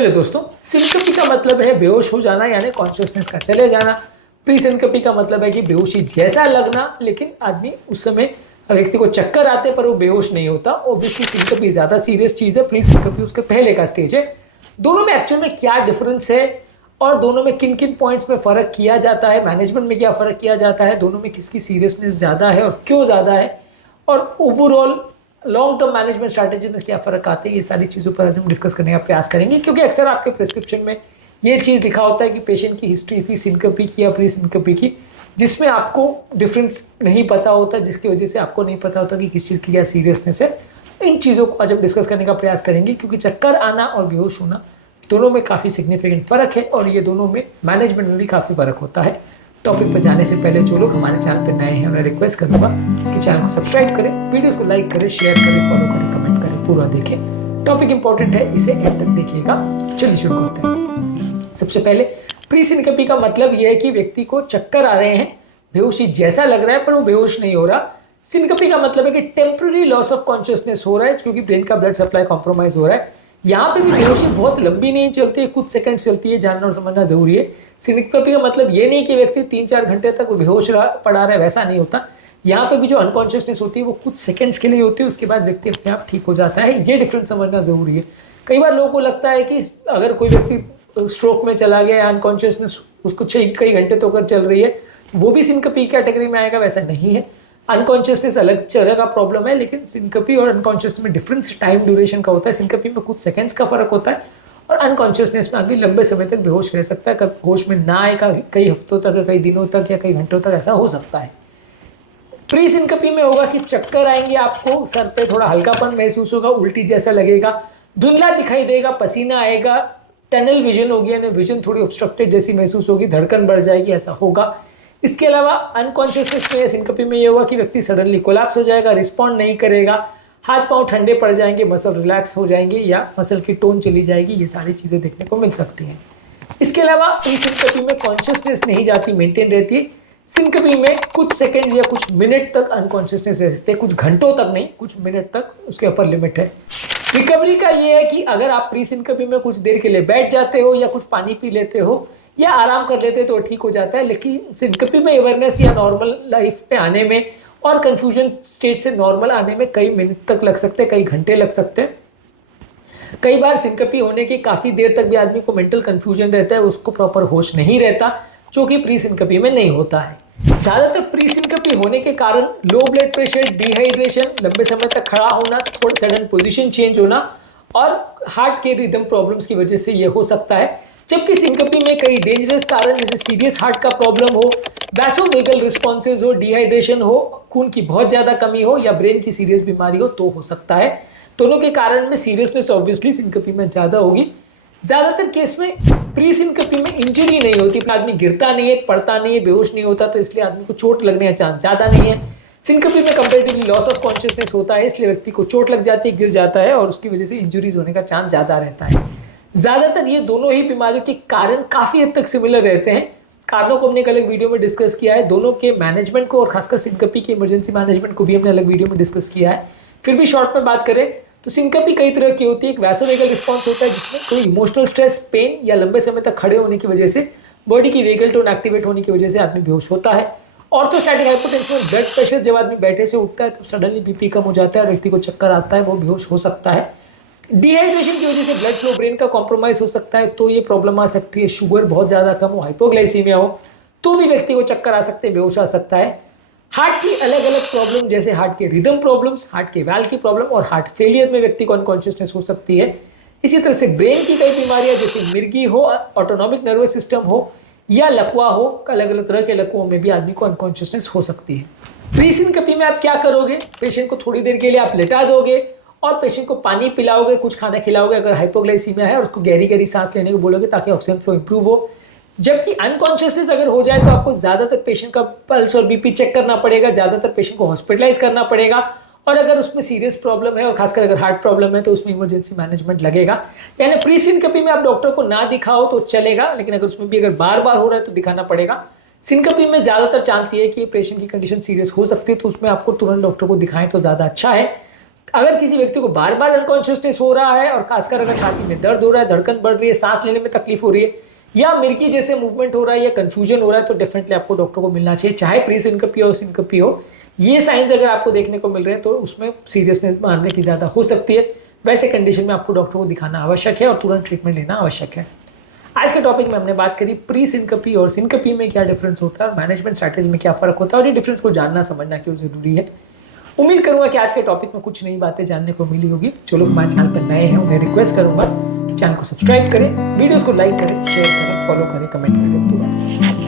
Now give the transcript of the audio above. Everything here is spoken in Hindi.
हेलो दोस्तों, सिनकपी का मतलब है बेहोश हो जाना यानी कॉन्शियसनेस का चले जाना। प्री सिनकपी का मतलब है कि बेहोशी जैसा लगना, लेकिन आदमी उस समय व्यक्ति को चक्कर आते पर वो बेहोश नहीं होता। ऑब्वियसली सिनकपी ज्यादा सीरियस चीज है, प्री सिनकपी उसके पहले का स्टेज है। दोनों में एक्चुअल में क्या डिफरेंस है और दोनों में किन किन पॉइंट्स में फर्क किया जाता है, मैनेजमेंट में क्या फर्क किया जाता है, दोनों में किसकी सीरियसनेस ज्यादा है और क्यों ज्यादा है, और overall long term management strategy में क्या फर्क आते हैं, ये सारी चीज़ों पर आज हम डिस्कस करने का प्रयास करेंगे। क्योंकि अक्सर आपके प्रिस्क्रिप्शन में ये चीज़ लिखा होता है कि पेशेंट की हिस्ट्री थी सिनकपी की या प्री सिनकपी की, जिसमें आपको डिफरेंस नहीं पता होता, जिसकी वजह से आपको नहीं पता होता कि किस चीज़ की क्या सीरियसनेस है। इन चीज़ों को आज हम डिस्कस करने का प्रयास करेंगे, क्योंकि चक्कर आना और बेहोश होना दोनों में काफ़ी सिग्निफिकेंट फ़र्क है और ये दोनों में मैनेजमेंट में भी काफ़ी फ़र्क होता है। टॉपिक पर जाने से पहले जो लोग हमारे चैनल पर नए हैं उन्हें रिक्वेस्ट करूंगा कि चैनल को सब्सक्राइब करें, वीडियोस को लाइक करें, शेयर करें, फॉलो करें, कमेंट करें, पूरा देखें। टॉपिक इंपॉर्टेंट है, इसे एंड तक देखिएगा। चलिए शुरू करते हैं। सबसे पहले प्री सिनकपी का मतलब यह है कि व्यक्ति को चक्कर आ रहे हैं, बेहोशी जैसा लग रहा है पर वो बेहोश नहीं हो रहा। सिनकपी का मतलब है कि टेम्पररी लॉस ऑफ कॉन्शियसनेस हो रहा है क्योंकि ब्रेन का ब्लड सप्लाई कॉम्प्रोमाइज हो रहा है। यहाँ पे भी बेहोशी बहुत लंबी नहीं चलती है, कुछ सेकंड चलती है, जानना और समझना जरूरी है। सिनकपी का मतलब ये नहीं कि व्यक्ति 3-4 घंटे तक बेहोश पड़ा रहा है, वैसा नहीं होता। यहाँ पे भी जो अनकॉन्शियसनेस होती है वो कुछ सेकंड्स के लिए होती है, उसके बाद व्यक्ति अपने आप ठीक हो जाता है। ये डिफरेंस समझना जरूरी है। कई बार लोगों को लगता है कि अगर कोई व्यक्ति स्ट्रोक में चला गया, अनकॉन्शियसनेस उसको कई घंटे तो कर चल रही है, वो भी सिनकपी कैटेगरी में आएगा, वैसा नहीं है। अनकॉन्शियसनेस अलग तरह का प्रॉब्लम है, लेकिन सिनकपी और अनकॉन्शियसनेस में डिफरेंस टाइम ड्यूरेशन का होता है। सिनकपी में कुछ सेकंड्स का फर्क होता है और अनकॉन्शियसनेस में आदमी लंबे समय तक बेहोश रह सकता है। कब होश में ना आए, कई हफ्तों तक, कई दिनों तक या कई घंटों तक ऐसा हो सकता है। प्री सिनकपी में होगा कि चक्कर आएंगे, आपको सर पे थोड़ा हल्कापन महसूस होगा, उल्टी जैसा लगेगा, धुंधला दिखाई देगा, पसीना आएगा, टनल विजन होगी यानी विजन थोड़ी ऑब्स्ट्रक्टेड जैसी महसूस होगी, धड़कन बढ़ जाएगी, ऐसा होगा। इसके अलावा अनकॉन्शियसनेस में या सिनकपी में ये होगा कि व्यक्ति सडनली कोलैप्स हो जाएगा, रिस्पॉन्ड नहीं करेगा, हाथ पांव ठंडे पड़ जाएंगे, मसल रिलैक्स हो जाएंगे या मसल की टोन चली जाएगी। ये सारी चीज़ें देखने को मिल सकती हैं। इसके अलावा प्री सिनकपी में कॉन्शियसनेस नहीं जाती, मेंटेन रहती है। सिनकपी में कुछ सेकंड या कुछ मिनट तक अनकॉन्शियसनेस रह सकते हैं, कुछ घंटों तक नहीं, कुछ मिनट तक उसके अपर लिमिट है। रिकवरी का ये है कि अगर आप प्री सिनकपी में कुछ देर के लिए बैठ जाते हो या कुछ पानी पी लेते हो या आराम कर लेते हो तो ठीक हो जाता है। लेकिन सिनकपी में अवेयरनेस या नॉर्मल लाइफ में आने में और कंफ्यूजन स्टेट से नॉर्मल आने में कई मिनट तक लग सकते हैं, कई घंटे लग सकते हैं। कई बार सिनकपी होने के काफ़ी देर तक भी आदमी को मेंटल कंफ्यूजन रहता है, उसको प्रॉपर होश नहीं रहता, जो कि प्री सिनकपी में नहीं होता है। ज़्यादातर प्री सिनकपी होने के कारण लो ब्लड प्रेशर, डिहाइड्रेशन, लंबे समय तक खड़ा होना, थोड़ा सडन पोजीशन चेंज होना और हार्ट के रिदम प्रॉब्लम्स की वजह से ये हो सकता है। जबकि सिनकपी में कई डेंजरस कारण जैसे सीरियस हार्ट का प्रॉब्लम हो, वैसोवेगल रिस्पॉन्सेज हो, डिहाइड्रेशन हो, खून की बहुत ज़्यादा कमी हो या ब्रेन की सीरियस बीमारी हो तो हो सकता है। दोनों के कारण में सीरियसनेस ऑब्वियसली सिनकपी में ज़्यादा होगी। ज़्यादातर केस में प्री सिनकपी में इंजरी नहीं होती, आदमी गिरता नहीं है, पड़ता नहीं है, बेहोश नहीं होता, तो इसलिए आदमी को चोट लगने का चांस ज़्यादा नहीं है। सिनकपी में कंपेरेटिवली लॉस ऑफ कॉन्शियसनेस होता है, इसलिए व्यक्ति को चोट लग जाती है, गिर जाता है और उसकी वजह से इंजरीज होने का चांस ज़्यादा रहता है। ज़्यादातर ये दोनों ही बीमारियों के कारण काफ़ी हद तक सिमिलर रहते हैं। कारणों को हमने एक अलग वीडियो में डिस्कस किया है, दोनों के मैनेजमेंट को और खासकर सिनकपी के इमरजेंसी मैनेजमेंट को भी हमने अलग वीडियो में डिस्कस किया है। फिर भी शॉर्ट में बात करें तो सिनकपी कई तरह की होती है। एक वैसोवेगल रिस्पॉन्स होता है जिसमें कोई इमोशनल स्ट्रेस, पेन या लंबे समय तक खड़े होने की वजह से बॉडी की वेगल टोन एक्टिवेट होने की वजह से आदमी बेहोश होता है। ऑर्थोस्टैटिक हाइपोटेंशन में ब्लड प्रेशर, जब आदमी बैठे से उठता है तो सडनली बीपी कम हो जाता है और व्यक्ति को चक्कर आता है, वो बेहोश हो सकता है। डिहाइड्रेशन की वजह से ब्लड फ्लो ब्रेन का कॉम्प्रोमाइज हो सकता है, तो ये प्रॉब्लम आ सकती है। शुगर बहुत ज़्यादा कम हो, हाइपोग्लाइसीमिया हो तो भी व्यक्ति को चक्कर आ सकते हैं, बेहोश आ सकता है। हार्ट की अलग अलग प्रॉब्लम जैसे हार्ट के रिदम प्रॉब्लम्स, हार्ट के वैल्व की प्रॉब्लम और हार्ट फेलियर में व्यक्ति को अनकॉन्शियसनेस हो सकती है। इसी तरह से ब्रेन की कई बीमारियां जैसे मिर्गी हो, ऑटोनॉमिक नर्वस सिस्टम हो या लकवा हो, अलग अलग तरह के लकवों में भी आदमी को अनकॉन्शियसनेस हो सकती है। प्री सिनकपी में आप क्या करोगे, पेशेंट को थोड़ी देर के लिए आप लेटा दोगे और पेशेंट को पानी पिलाओगे, कुछ खाना खिलाओगे अगर हाइपोग्लाइसीमिया है, और उसको गहरी गहरी सांस लेने को बोलोगे ताकि ऑक्सीजन फ्लो इंप्रूव हो। जबकि अनकॉन्शियसनेस अगर हो जाए तो आपको ज़्यादातर पेशेंट का पल्स और बीपी चेक करना पड़ेगा, ज़्यादातर पेशेंट को हॉस्पिटलाइज करना पड़ेगा, और अगर उसमें सीरियस प्रॉब्लम है और खासकर अगर हार्ट प्रॉब्लम है तो उसमें इमरजेंसी मैनेजमेंट लगेगा। यानी प्री सिनकपी में आप डॉक्टर को ना दिखाओ तो चलेगा, लेकिन अगर उसमें भी अगर बार बार हो रहा है तो दिखाना पड़ेगा। सिनकपी में ज़्यादातर चांस ये है कि पेशेंट की कंडीशन सीरियस हो सकती है, तो उसमें आपको तुरंत डॉक्टर को दिखाएं तो ज़्यादा अच्छा है। अगर किसी व्यक्ति को बार बार अनकॉन्शियसनेस हो रहा है और खासकर अगर छाती में दर्द हो रहा है, धड़कन बढ़ रही है, सांस लेने में तकलीफ हो रही है या मिर्गी जैसे मूवमेंट हो रहा है या कंफ्यूजन हो रहा है, तो डेफिनेटली आपको डॉक्टर को मिलना चाहिए, चाहे प्री सिनकपी हो सिनकपी हो। ये साइंस अगर आपको देखने को मिल रहे हैं तो उसमें सीरियसनेस मानने की ज़्यादा हो सकती है। वैसे कंडीशन में आपको डॉक्टर को दिखाना आवश्यक है और तुरंत ट्रीटमेंट लेना आवश्यक है। आज के टॉपिक में हमने बात करी प्री सिनकपी और सिनकपी में क्या डिफरेंस होता है और मैनेजमेंट स्ट्रैटेजी में क्या फ़र्क होता है और ये डिफरेंस को जानना समझना क्यों ज़रूरी है। उम्मीद करूंगा कि आज के टॉपिक में कुछ नई बातें जानने को मिली होगी। जो लोग हमारे चैनल पर नए हैं उन्हें रिक्वेस्ट करूंगा कि चैनल को सब्सक्राइब करें, वीडियोस को लाइक करें, शेयर करें, फॉलो करें, कमेंट करें पूरा।